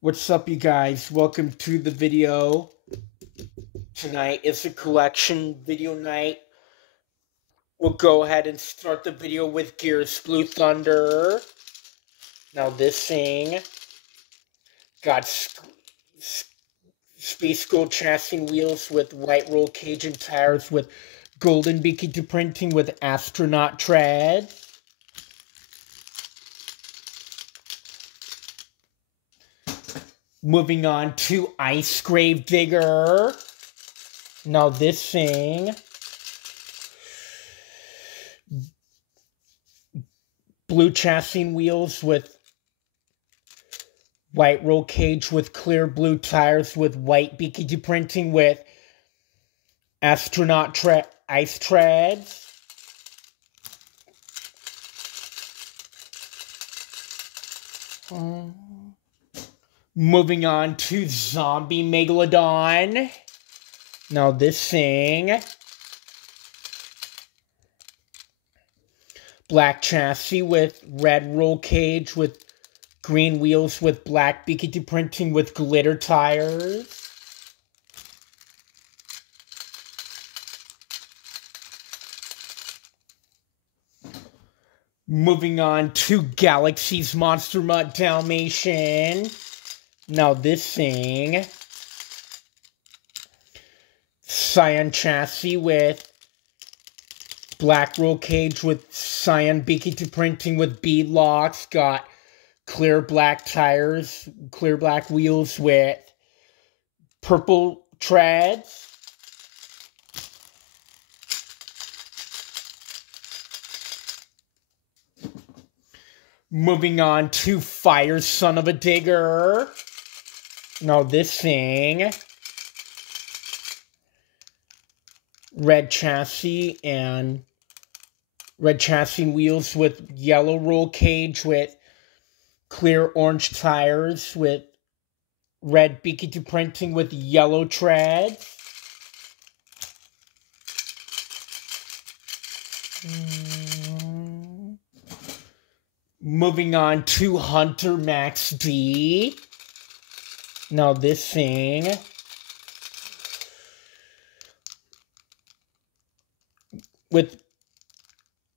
What's up, you guys? Welcome to the video. Tonight is a collection video night. We'll go ahead and start the video with Gears Blue Thunder. Now this thing got Space Gold chassis wheels with white roll cage and tires with golden beaky printing with astronaut tread. Moving on to Ice Grave Digger. Now this thing blue chassis wheels with white roll cage with clear blue tires with white beaky printing with astronaut ice treads. Moving on to Zombie Megalodon. Now this thing black chassis with red roll cage with green wheels with black beaky printing with glitter tires. Moving on to Galaxy's Monster Mutt Dalmatian. Now this thing cyan chassis with black roll cage with cyan beaky printing with bead locks. Got clear black tires, clear black wheels with purple treads. Moving on to Fire Son of a Digger. Now this thing red chassis and red chassis wheels with yellow roll cage with clear orange tires with red beaky printing with yellow treads. Moving on to Hunter Max D. Now this thing with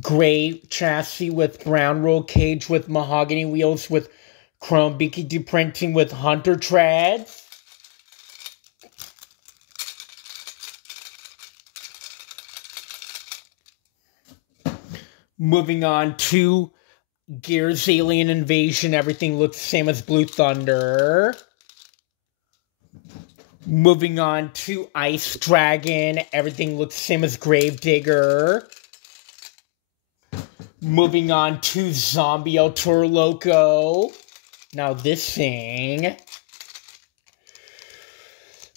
gray chassis with brown roll cage with mahogany wheels with chrome beaky printing with Hunter treads. Moving on to Gears Alien Invasion. Everything looks the same as Blue Thunder. Moving on to Ice Dragon. Everything looks the same as Gravedigger. Moving on to Zombie El Toro Loco. Now this thing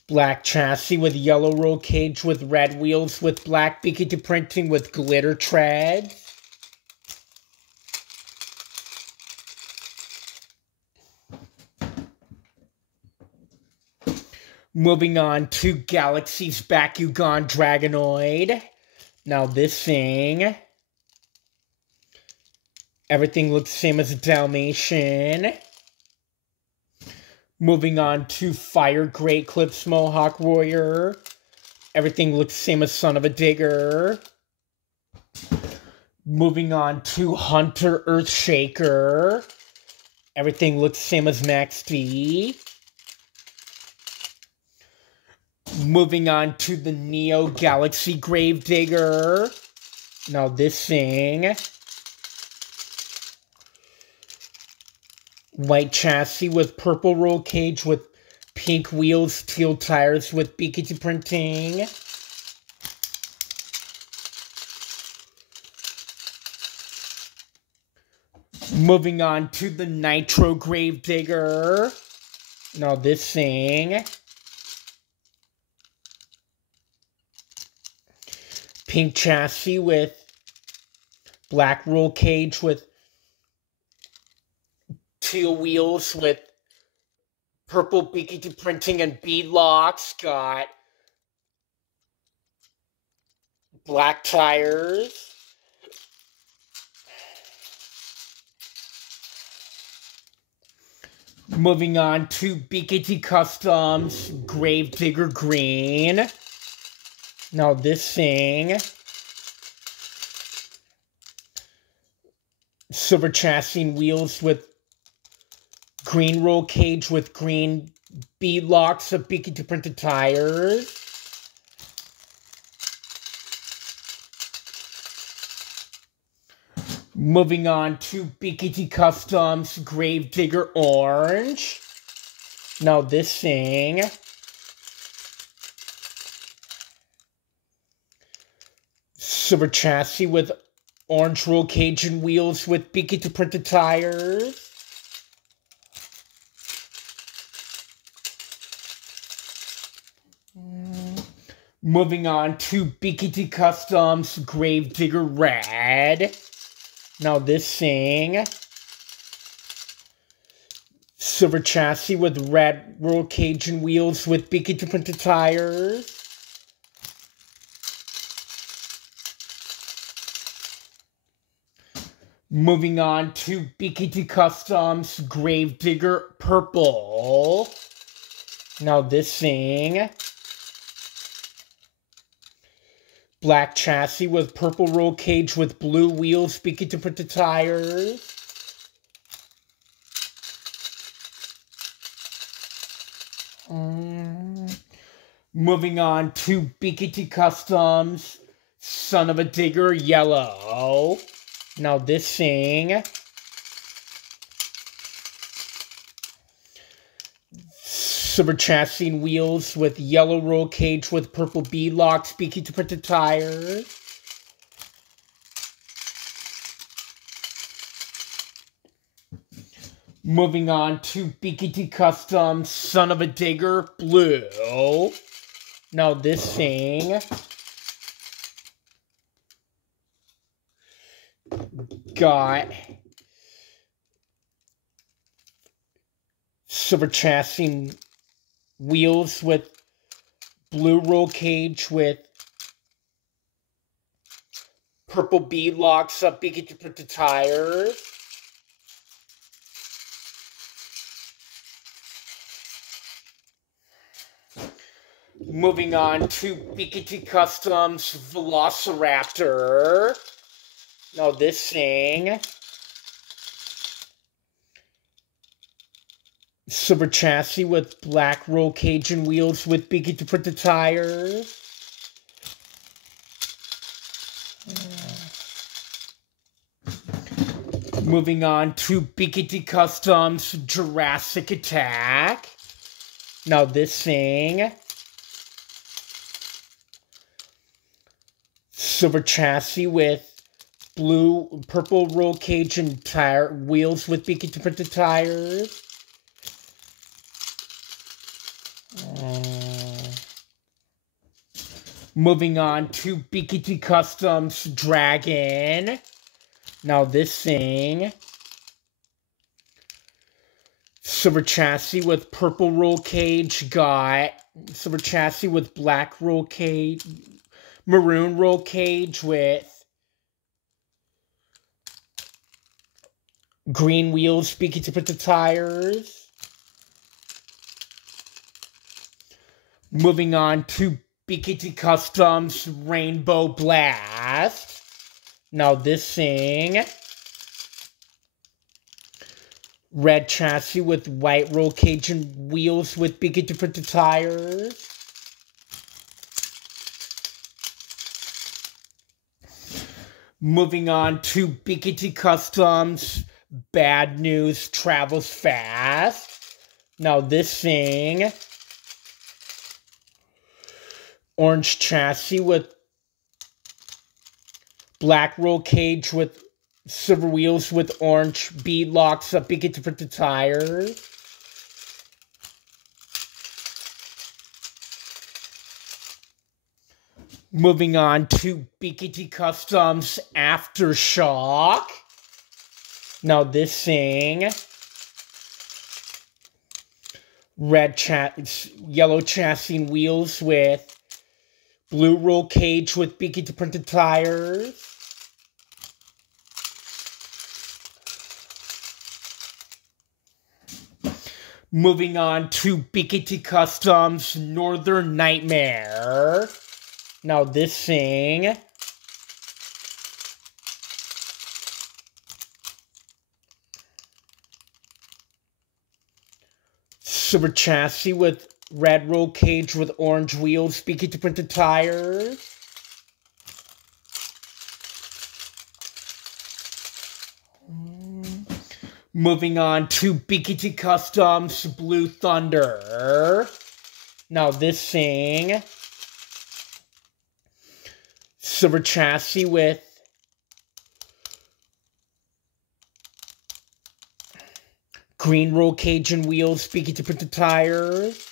black chassis with yellow roll cage with red wheels with black beaky printing with glitter treads. Moving on to Galaxy's Bakugan Dragonoid. Now this thing everything looks the same as a Dalmatian. Moving on to Fire Great Clips Mohawk Warrior. Everything looks the same as Son of a Digger. Moving on to Hunter Earthshaker. Everything looks the same as Max D. Moving on to the Neo Galaxy Gravedigger. Now this thing white chassis with purple roll cage with pink wheels, teal tires with beaky printing. Moving on to the Nitro Gravedigger. Now this thing pink chassis with black roll cage with teal wheels with purple beaky printing and bead locks. Got black tires. Moving on to BKT Customs Gravedigger Green. Now this thing, silver chassis and wheels with green roll cage with green bead locks of BKT printed tires. Moving on to BKT Customs Gravedigger Orange. Now this thing, silver chassis with orange roll cage and wheels with BKT printed tires. Moving on to BKT Customs Gravedigger Red. Now this thing, silver chassis with red roll cage and wheels with BKT printed tires. Moving on to BKT Customs Gravedigger Purple. Now this thing, black chassis with purple roll cage with blue wheels, BKT printed tires. Moving on to BKT Customs Son of a Digger Yellow. Now this thing, silver chassis and wheels with yellow roll cage with purple bead locks, BKT printed tires. Moving on to BKT Customs Son of a Digger Blue. Now this thing, got silver chassis and wheels with blue roll cage with purple bead locks up BKT printed tires. Moving on to BKT Customs Velociraptor. Now this thing, silver chassis with black roll cage and wheels with BKT printed tires. Moving on to BKT Customs Jurassic Attack. Now this thing, silver chassis with purple roll cage and tire wheels with BKT printed tires. Moving on to BKT Customs Dragon. Now this thing, silver chassis with purple roll cage, got silver chassis with black roll cage, maroon roll cage with green wheels, BKT printed tires. Moving on to BKT Customs Rainbow Blast. Now this thing, red chassis with white roll cage and wheels with BKT printed tires. Moving on to BKT Customs Bad News Travels Fast. Now this thing, orange chassis with black roll cage with silver wheels with orange bead locks up BKT printed tires. Moving on to BKT Customs Aftershock. Now this thing, yellow chassis and wheels with blue roll cage with BKT printed tires. Moving on to BKT Customs Northern Nightmare. Now this thing silver chassis with red roll cage with orange wheels, BKT printed tires. Moving on to BKT Customs Blue Thunder. Now this thing, silver chassis with green roll cage and wheels, BKT printed tires.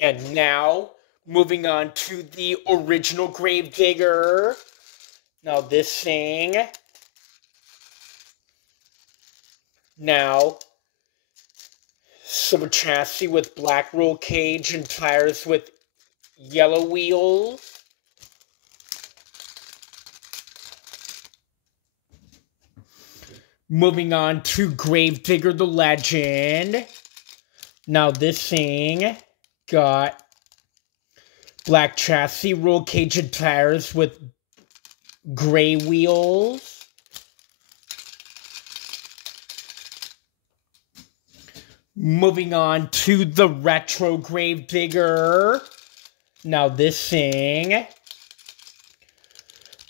And now, moving on to the original Gravedigger. Now this thing, now silver chassis with black roll cage and tires with yellow wheels. Moving on to Gravedigger the Legend. Now this thing got black chassis, roll cage and tires with gray wheels. Moving on to the Retro Gravedigger. Now this thing,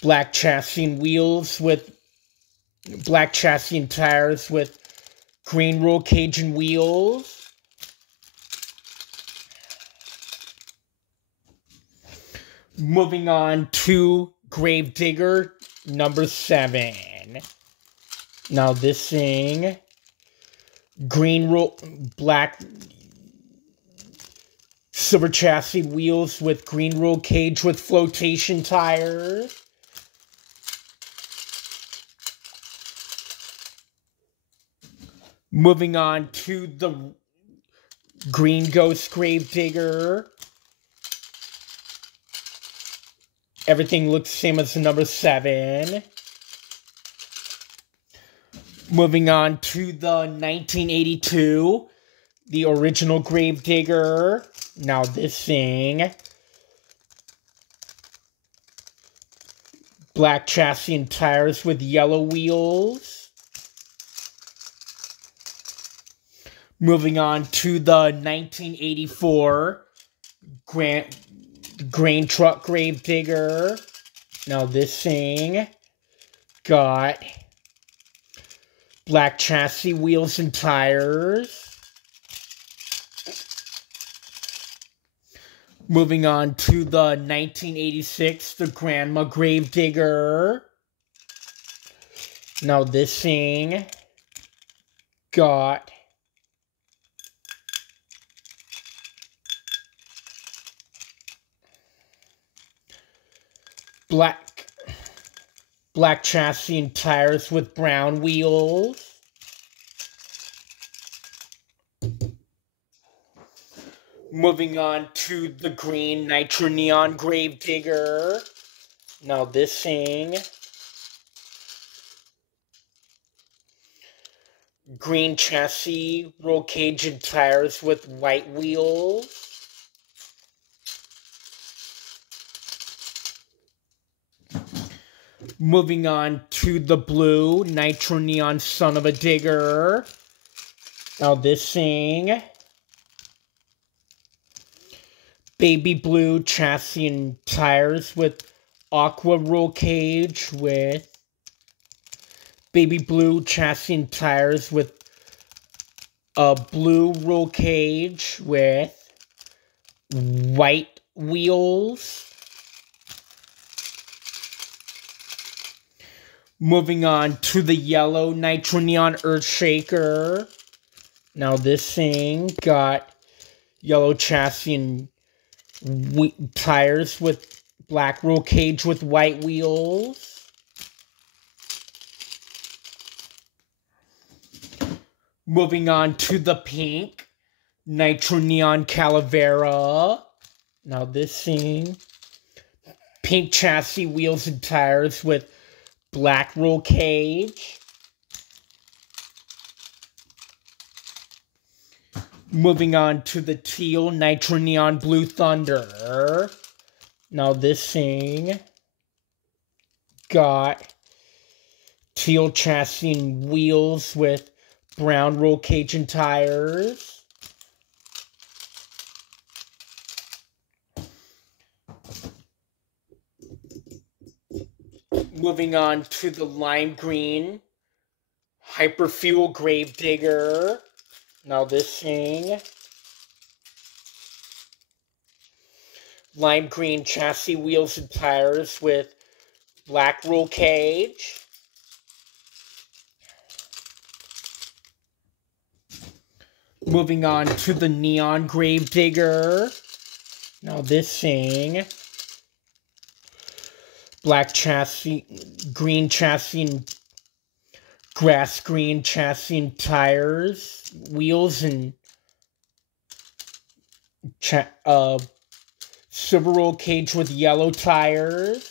black chassis and wheels with black chassis and tires with green roll cage and wheels. Moving on to Gravedigger number 7. Now this thing, green roll, black silver chassis wheels with green roll cage with flotation tires. Moving on to the Green Ghost Gravedigger. Everything looks the same as the number 7. Moving on to the 1982, the original Gravedigger. Now this thing, black chassis and tires with yellow wheels. Moving on to the 1984 Grain Truck Gravedigger. Now this thing got black chassis, wheels, and tires. Moving on to the 1986, the Grandma Gravedigger. Now this thing got black chassis and tires with brown wheels. Moving on to the green Nitro Neon Gravedigger. Now this thing, green chassis, roll cage and tires with white wheels. Moving on to the blue Nitro Neon Son of a Digger. Now this thing, baby blue chassis and tires with aqua roll cage with baby blue chassis and tires with a blue roll cage with white wheels. Moving on to the yellow Nitro Neon Earthshaker. Now this thing got yellow chassis and tires with black roll cage with white wheels. Moving on to the pink Nitro Neon Calavera. Now this thing, pink chassis, wheels, and tires with black roll cage. Moving on to the teal Nitro Neon Blue Thunder. Now this thing got teal chassis and wheels with brown roll cage and tires. Moving on to the lime green Hyperfuel Gravedigger. Now this thing, lime green chassis, wheels, and tires with black roll cage. Moving on to the neon Gravedigger. Now this thing, black chassis, green chassis, and grass green chassis and tires, wheels, and silver roll cage with yellow tires.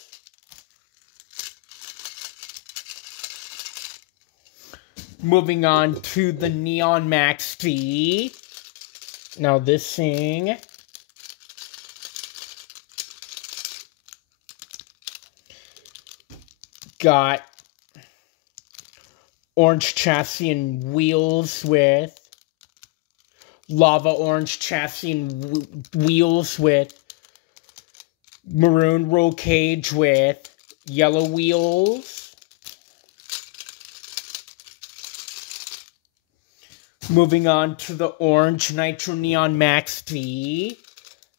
Moving on to the Neon Max D. Now this thing, got orange chassis and wheels with lava orange chassis and wheels with maroon roll cage with yellow wheels. Moving on to the orange Nitro Neon Max D.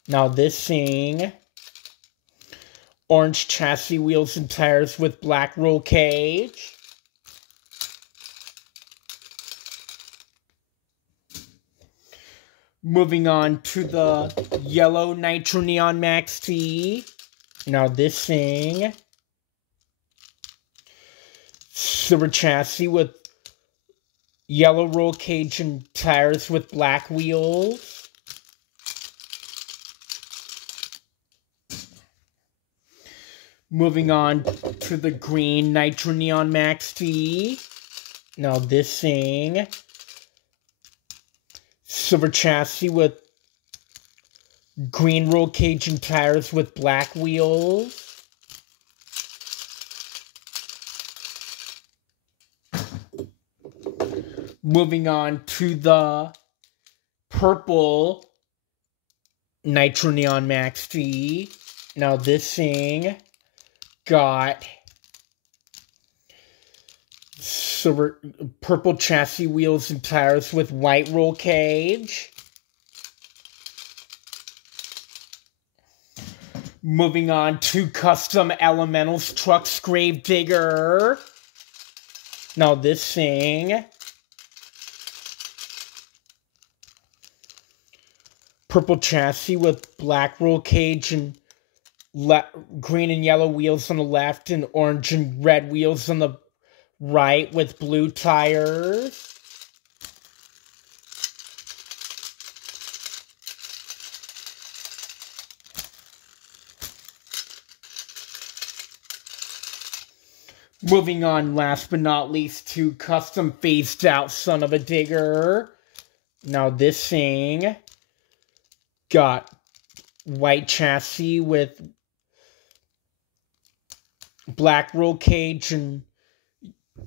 Now this thing, orange chassis, wheels, and tires with black roll cage. Moving on to the yellow Nitro Neon Max T. Now this thing, silver chassis with yellow roll cage and tires with black wheels. Moving on to the green Nitro Neon Max T. Now this thing, silver chassis with green roll cage and tires with black wheels. Moving on to the purple Nitro Neon Max D. Now this thing got silver, purple chassis, wheels, and tires with white roll cage. Moving on to Custom Elementals Trucks Gravedigger. Now this thing, purple chassis with black roll cage and green and yellow wheels on the left and orange and red wheels on the right with blue tires. Moving on, last but not least, to Custom Phased Out Son of a Digger. Now this thing got white chassis with black roll cage and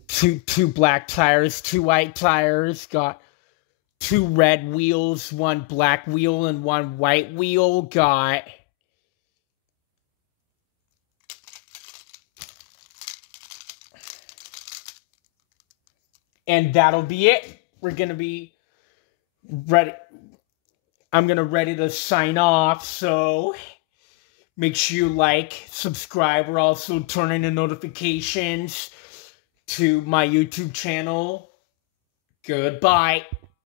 two black tires, two white tires, got two red wheels, one black wheel and one white wheel, got and that'll be it. We're gonna be ready. I'm gonna ready to sign off, so make sure you like, subscribe. We're also turning the notifications to my YouTube channel. Goodbye.